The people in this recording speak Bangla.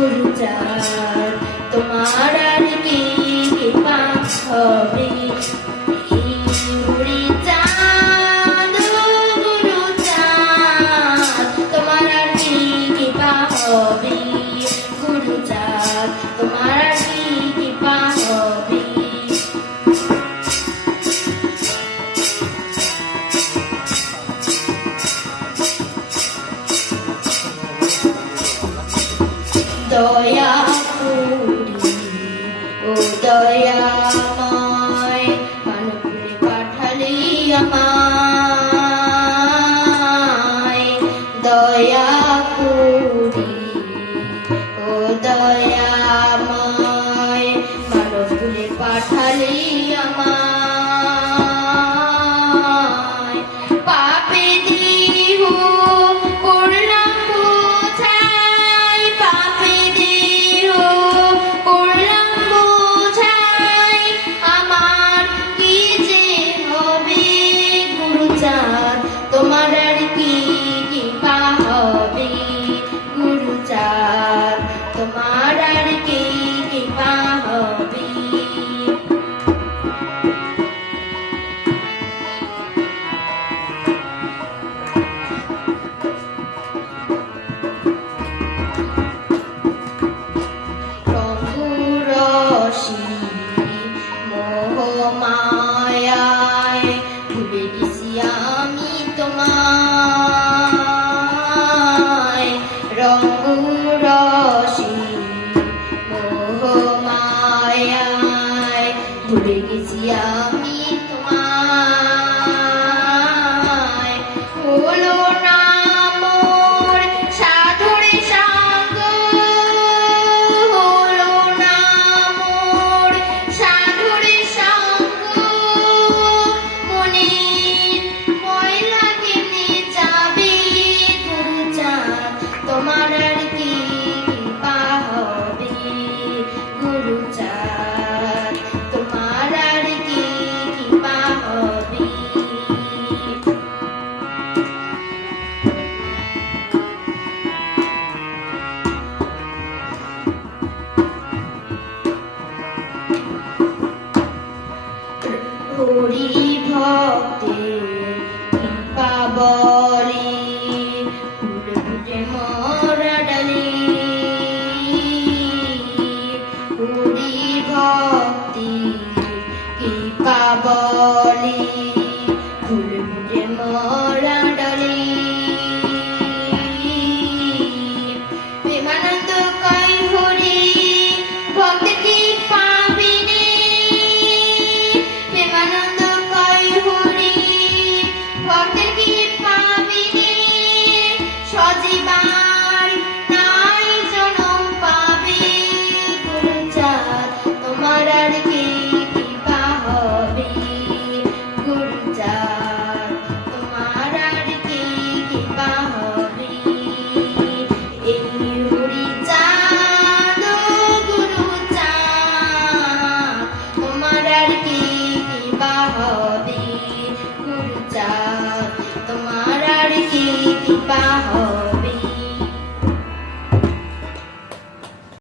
গরু চার তোমার আর কি কৃপা হবে? তোমার আর কি কৃপা হবে? দয়া করি ও দয়া মায় মানব পাঠালি Russian. கோடி